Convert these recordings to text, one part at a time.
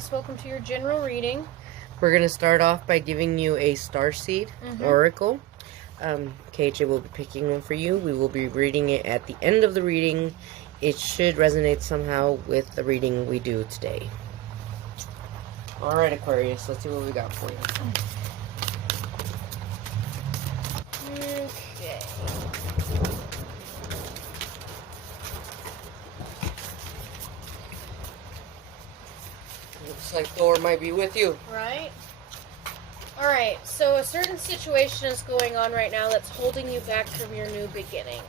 Aquarius, welcome to your general reading. We're going to start off by giving you a starseed oracle. KJ will be picking one for you. We will be reading it at the end of the reading. It should resonate somehow with the reading we do today. Alright, Aquarius, let's see what we got for you. Okay. Looks like Thor might be with you. Right? Alright, so a certain situation is going on right now that's holding you back from your new beginning.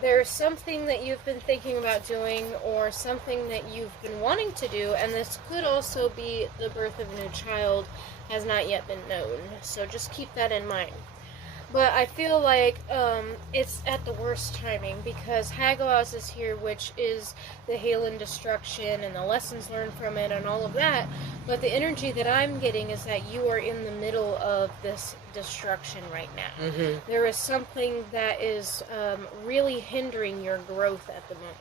There's something that you've been thinking about doing or something that you've been wanting to do, and this could also be the birth of a new child has not yet been known. So just keep that in mind. But I feel like it's at the worst timing because Hagos is here, which is the hail and destruction and the lessons learned from it and all of that. But the energy that I'm getting is that you are in the middle of this destruction right now. There is something that is really hindering your growth at the moment.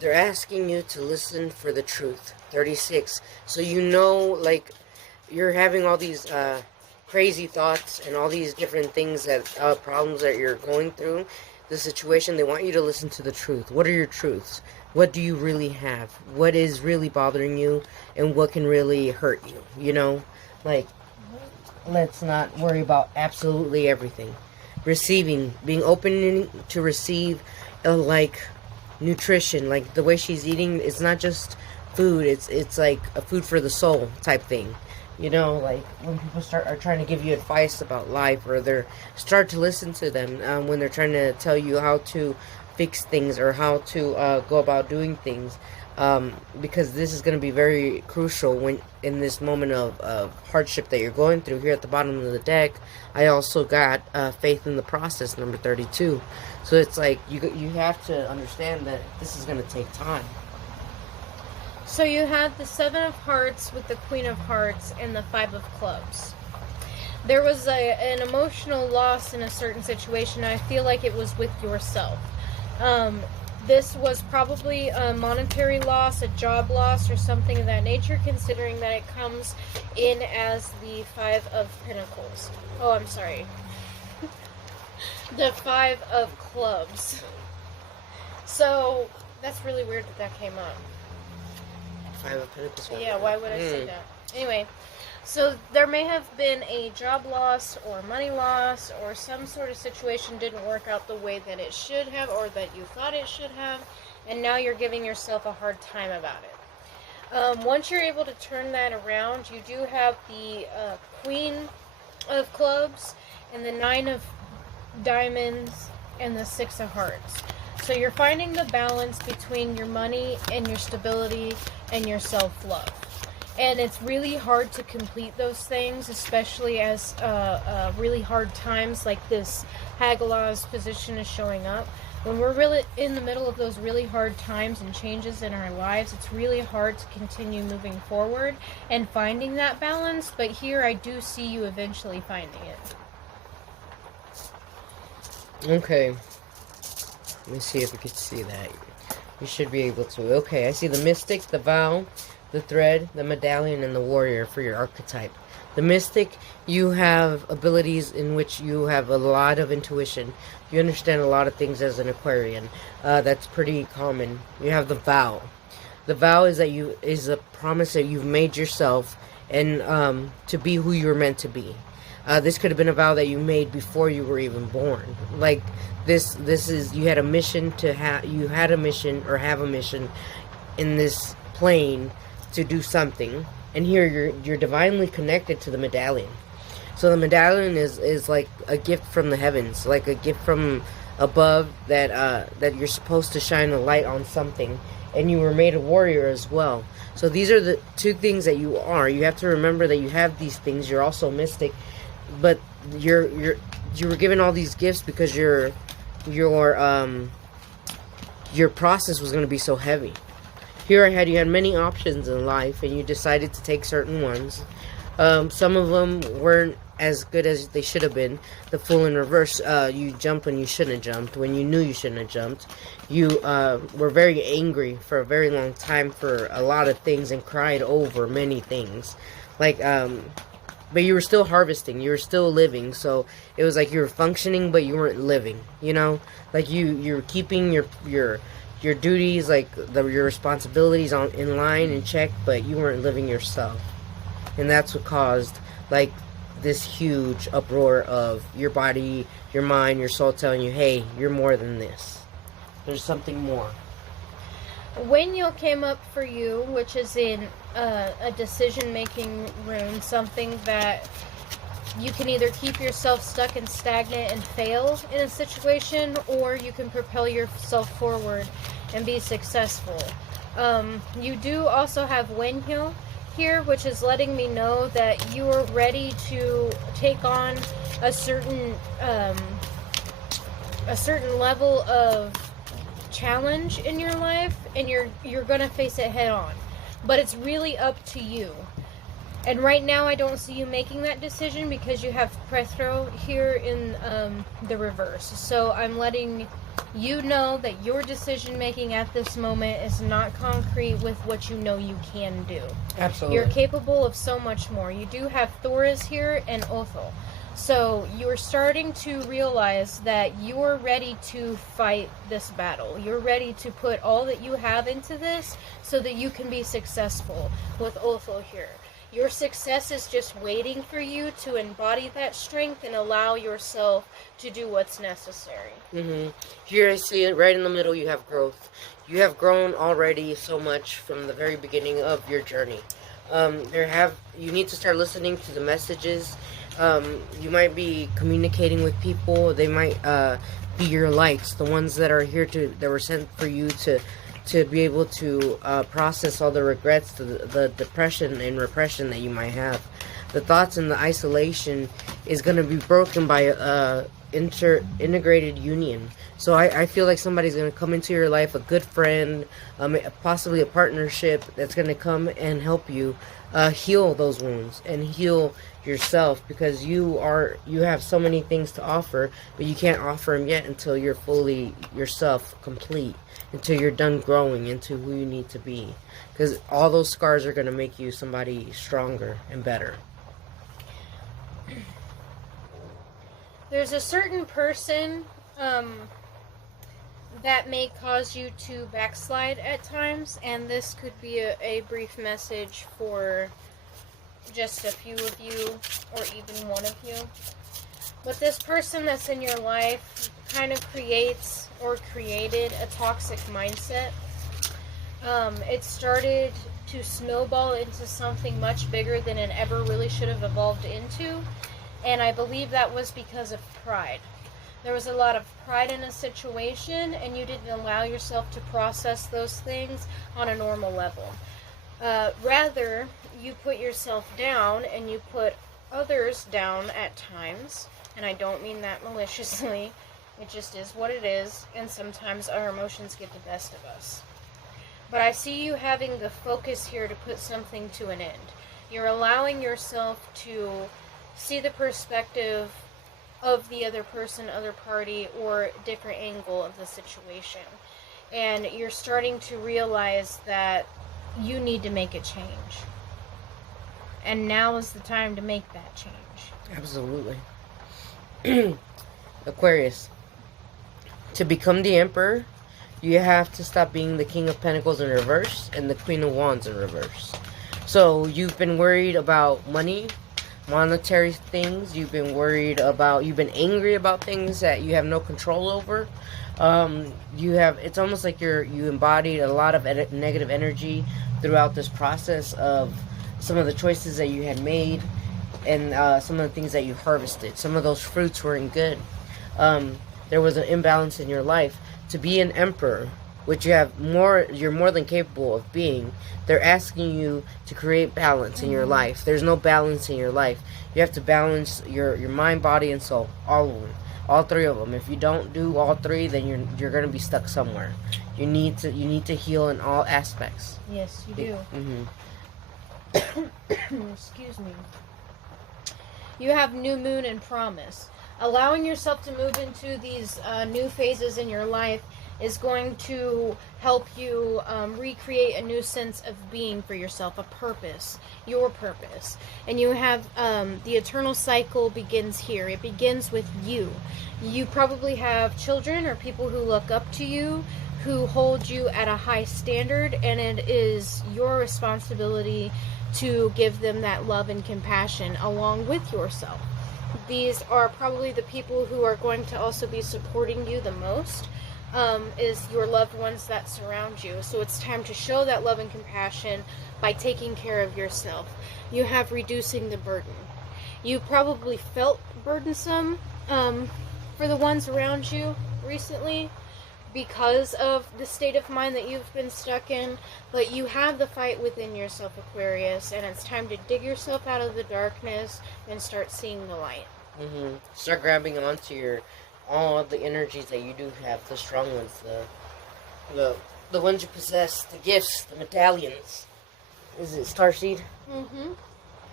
They're asking you to listen for the truth. 36. So you know, like, you're having all these crazy thoughts and all these different things that problems that you're going through, the situation. They want you to listen to the truth. What are your truths? What do you really have? What is really bothering you, and what can really hurt you? You know, like, let's not worry about absolutely everything. Receiving, being open to receive, like nutrition, like the way she's eating. It's not just food. It's like a food for the soul type thing. You know, like when people are trying to give you advice about life, or start to listen to them when they're trying to tell you how to fix things or how to go about doing things, because this is going to be very crucial when in this moment of hardship that you're going through. Here at the bottom of the deck, I also got faith in the process, number 32. So it's like you have to understand that this is going to take time. So you have the Seven of Hearts with the Queen of Hearts and the Five of Clubs. There was an emotional loss in a certain situation. I feel like it was with yourself. This was probably a monetary loss, a job loss, or something of that nature, considering that it comes in as the Five of Pentacles. Oh, I'm sorry. The Five of Clubs. So, that's really weird that came up. Five of Pentacles. Yeah, why would I say that? Anyway, so there may have been a job loss or money loss or some sort of situation didn't work out the way that it should have or that you thought it should have, and now you're giving yourself a hard time about it. Once you're able to turn that around, you do have the Queen of Clubs and the Nine of Diamonds and the Six of Hearts. So you're finding the balance between your money and your stability and your self-love. And it's really hard to complete those things, especially as really hard times like this Hagalah's position is showing up. When we're really in the middle of those really hard times and changes in our lives, it's really hard to continue moving forward and finding that balance. But here I do see you eventually finding it. Okay. Let me see if we can see that. You should be able to. Okay, I see the Mystic, the Vow, the Thread, the Medallion, and the Warrior for your archetype. The Mystic, you have abilities in which you have a lot of intuition. You understand a lot of things as an Aquarian. That's pretty common. You have the Vow. The vow is that is a promise that you've made yourself and to be who you're meant to be. This could have been a vow that you made before you were even born. Like this is, you had a mission to have a mission in this plane to do something. And here you're divinely connected to the medallion. So the medallion is like a gift from the heavens, like a gift from above that you're supposed to shine a light on something. And you were made a warrior as well. So these are the two things that you are. You have to remember that you have these things. You're also mystic. But you were given all these gifts because your process was going to be so heavy. Here you had many options in life, and you decided to take certain ones. Some of them weren't as good as they should have been. The Fool in Reverse, you jumped when you shouldn't have jumped, when you knew you shouldn't have jumped. You were very angry for a very long time for a lot of things and cried over many things. Like, but you were still harvesting, you were still living, so it was like you were functioning, but you weren't living, you know? Like, you were keeping your duties, like, your responsibilities in line, in check, but you weren't living yourself. And that's what caused, like, this huge uproar of your body, your mind, your soul telling you, hey, you're more than this. There's something more. When you came up for you, which is in a decision-making room, something that you can either keep yourself stuck and stagnant and fail in a situation, or you can propel yourself forward and be successful. You do also have Wenhyo here, which is letting me know that you are ready to take on a certain level of challenge in your life, and you're gonna face it head on, but it's really up to you. And right now I don't see you making that decision because you have Prethro here in the reverse. So I'm letting you know that your decision making at this moment is not concrete with what you know you can do. Absolutely. You're capable of so much more. You do have Thoris here and Othel. So you're starting to realize that you're ready to fight this battle. You're ready to put all that you have into this so that you can be successful with Othel here. Your success is just waiting for you to embody that strength and allow yourself to do what's necessary. Mm-hmm. Here I see it right in the middle. You have growth. You have grown already so much from the very beginning of your journey. You need to start listening to the messages. You might be communicating with people. They might be your lights, the ones that are here that were sent for you to be able to process all the regrets, the depression and repression that you might have. The thoughts and the isolation is going to be broken by integrated union. So I feel like somebody's going to come into your life, a good friend, possibly a partnership that's going to come and help you heal those wounds and heal yourself, because you have so many things to offer, but you can't offer them yet until you're fully yourself, complete, until you're done growing into who you need to be, because all those scars are going to make you somebody stronger and better. There's a certain person that may cause you to backslide at times, and this could be a brief message for just a few of you, or even one of you. But this person that's in your life kind of creates or created a toxic mindset. It started to snowball into something much bigger than it ever really should have evolved into, and I believe that was because of pride. There was a lot of pride in a situation, and you didn't allow yourself to process those things on a normal level. Rather, you put yourself down, and you put others down at times, and I don't mean that maliciously. It just is what it is, and sometimes our emotions get the best of us. But I see you having the focus here to put something to an end. You're allowing yourself to see the perspective of the other person, other party, or different angle of the situation. And you're starting to realize that you need to make a change. And now is the time to make that change. Absolutely. Aquarius. To become the Emperor, you have to stop being the King of Pentacles in reverse and the Queen of Wands in reverse. So you've been worried about money, monetary things. You've been angry about things that you have no control over. It's almost like you embodied a lot of negative energy throughout this process of some of the choices that you had made, and some of the things that you harvested. Some of those fruits weren't good. There was an imbalance in your life. To be an emperor, which you're more than capable of being, they're asking you to create balance in your life. There's no balance in your life. You have to balance your mind, body, and soul. All of them. All three of them. If you don't do all three, then you're going to be stuck somewhere. You need to heal in all aspects. Yes, you do. Mm-hmm. Excuse me. You have new moon and promise. Allowing yourself to move into these new phases in your life is going to help you recreate a new sense of being for yourself, a purpose, your purpose. And you have the eternal cycle begins here. It begins with you. You probably have children or people who look up to you, who hold you at a high standard, and it is your responsibility to give them that love and compassion along with yourself. These are probably the people who are going to also be supporting you the most, is your loved ones that surround you. So it's time to show that love and compassion by taking care of yourself. You have reducing the burden. You probably felt burdensome for the ones around you recently because of the state of mind that you've been stuck in, but you have the fight within yourself, Aquarius, and it's time to dig yourself out of the darkness and start seeing the light. Start grabbing onto all the energies that you do have, the strong ones, the ones you possess, the gifts, the medallions. Is it Starseed?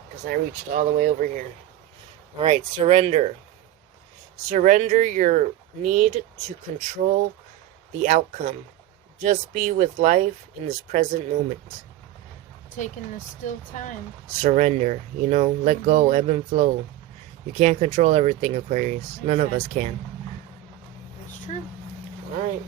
Because I reached all the way over here. Alright, surrender. Surrender your need to control the outcome. Just be with life in this present moment. Taking the still time. Surrender, let go, ebb and flow. You can't control everything, Aquarius. None of us can. That's true. Alright.